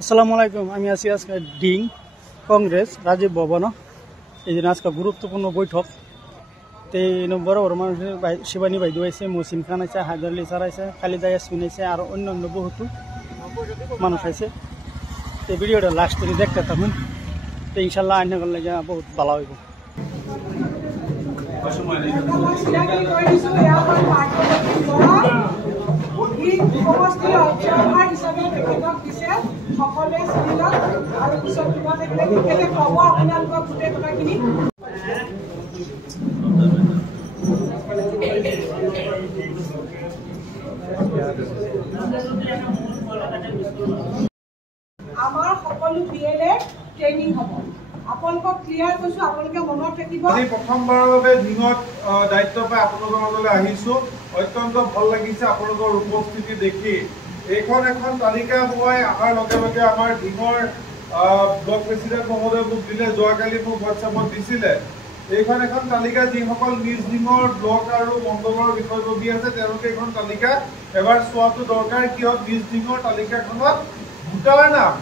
আসসালামু আলাইকুম। আমি আছি আজকে ডিং কংগ্রেস রাজীব ভবন। এই দিন আজকে গুরুত্বপূর্ণ বৈঠক। বড় বড় মানুষের শিবানী বাইদু আছে, মহসিন খান আছে, হায়দার আলী স্যার আছে, খালিদা ইয়াসমিন আছে, আর অন্যান্য বহুতো মানুষ আছে। এই ভিডিওটা লাস্ট করে দেখতে থাকুন। তো ইনশাল্লাহ আইন করলে বহুত ভালো হইব। আমাৰ সকলো বিএলএ ট্ৰেইনিং হ'ব। আপোনালোকক ক্লিয়াৰ কৈছো, আপোনালোকে মনত ৰাখিব। আজি প্ৰথমবাৰৰ বাবে ধিঙত দায়িত্ব পাই আপোনালোকৰ মাজলৈ আহিছো। অত্যন্ত ভাল লাগিছে আপোনালোকৰ উপস্থিতি দেখি। এইখন এখন তালিকা মই অহাৰ লগে লগে আমাৰ ধিঙৰ ব্লক প্ৰেচিডেণ্ট মহোদয় মোক দিলে, যোৱাকালি মোক হোৱাটছএপত দিছিলে। এইখন এখন তালিকা যিসকল নিজ ধিঙৰ ব্লক আৰু মণ্ডলৰ বিষয়ববী আছে তেওঁলোকে এইখন তালিকা এবাৰ চোৱাটো দৰকাৰ। কিয় নিজ ধিঙৰ তালিকাখনত ভোটাৰ নাম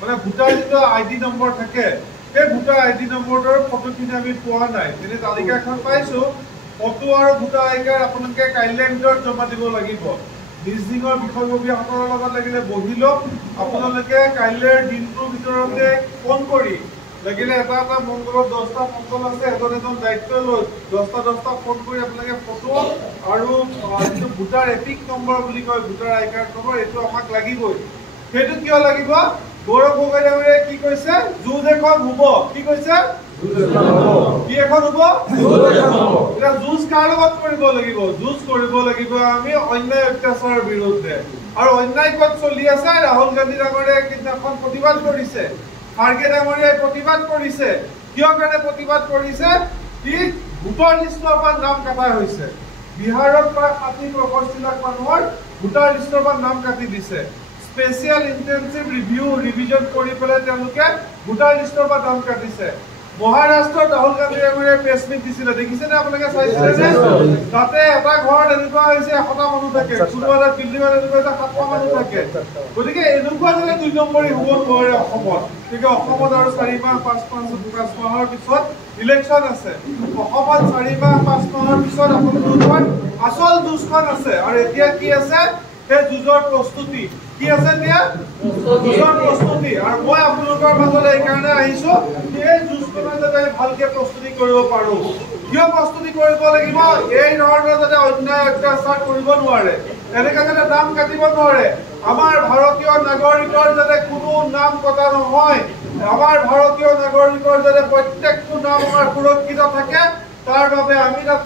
মানে ভোটাৰ যিটো ID নম্বৰ থাকে, সেই ভোটাৰ ID নম্বৰৰ ফটোখিনি আমি পোৱা নাই। তেনে তালিকাখন পাইছো, ফটো আৰু ভোটাৰ আই কাৰ্ড আপোনালোকে কাইলৈ ভিতৰত জমা দিব লাগিব। নিজ ধিঙৰ বিষয়ববীসকলৰ লগত লাগিলে বহি লওক। আপোনালোকে কাইলৈৰ দিনটোৰ ভিতৰতে ফোন কৰি লাগিলে এটা মণ্ডলত 10টা মণ্ডল আছে, এজন দায়িত্ব লৈ 10টা ফোন কৰি আপোনালোকে ফটো আৰু যিটো ভোটাৰ এপিক নম্বৰ বুলি কয়, ভোটাৰ আই কাৰ্ড নম্বৰ, এইটো আমাক লাগিবই। সেইটো কিয় লাগিব? গৌৰৱ গগৈ ডাঙৰীয়াই কি কৈছে? যুঁজ এখন হ'ব। কি কৈছে? কি এখন হ'ব? এতিয়া যুঁজ কাৰ লগত কৰিব লাগিব? যুঁজ কৰিব লাগিব আমি অন্যায় অত্যাচাৰৰ বিৰুদ্ধে। আৰু অন্যায় ক'ত চলি আছে? ৰাহুল গান্ধী ডাঙৰীয়াই সিদিনাখন প্ৰতিবাদ কৰিছে, খাৰ্গে ডাঙৰীয়াই প্ৰতিবাদ কৰিছে। কিয় কাৰণে প্ৰতিবাদ কৰিছে? কি ভোটাৰ লিষ্টৰ পৰা নাম কাটা হৈছে। বিহাৰত প্ৰায় 65 লাখ মানুহৰ ভোটাৰ লিষ্টৰ পৰা নাম কাটি দিছে। স্পেচিয়েল ইন্টেনচিভ ৰিভিজন কৰি পেলাই তেওঁলোকে ভোটাৰ লিষ্টৰ পৰা নাম কাটিছে। মহাৰাষ্ট্ৰত ৰাহুল গান্ধী ডাঙৰীয়াই প্ৰেছ মিট দিছিলে, দেখিছেনে আপোনালোকে? চাইছিলে? তাতে এটা ঘৰত এনেকুৱা হৈছে 100টা মানুহ থাকে, কোনোবা এটা বিল্ডিঙত এনেকুৱা হৈছে 7টা মানুহ থাকে। গতিকে এনেকুৱা যেনে 2 নম্বৰী হ'ব নোৱাৰে অসমত। গতিকে অসমত আৰু 4 মাহ 5 মাহৰ পিছত ইলেকশ্যন আছে। অসমত 4 মাহ 5 মাহৰ পিছত আপোনালোকৰ আচল যুঁজখন আছে। আৰু এতিয়া কি আছে? সেই যুঁজৰ প্ৰস্তুতি কি আছে? এতিয়া যুঁজৰ প্ৰস্তুতি। আৰু মই আপোনালোকৰ মাজলৈ এইকাৰণে আহিছো, এই যুঁজখনত যাতে ভালকে প্ৰস্তুতি কৰিব পাৰো। কিয় প্ৰস্তুতি কৰিব লাগিব? এই ধৰণৰ যাতে অন্যায় অত্যাচাৰ কৰিব নোৱাৰে, এনেকে যাতে নাম কাটিব নোৱাৰে। আমাৰ ভাৰতীয় নাগৰিকৰ যাতে কোনো নাম কটা নহয়, আমাৰ ভাৰতীয় নাগৰিকৰ যাতে প্ৰত্যেকটো নাম আমাৰ সুৰক্ষিত থাকে, তাৰ বাবে আমি তাত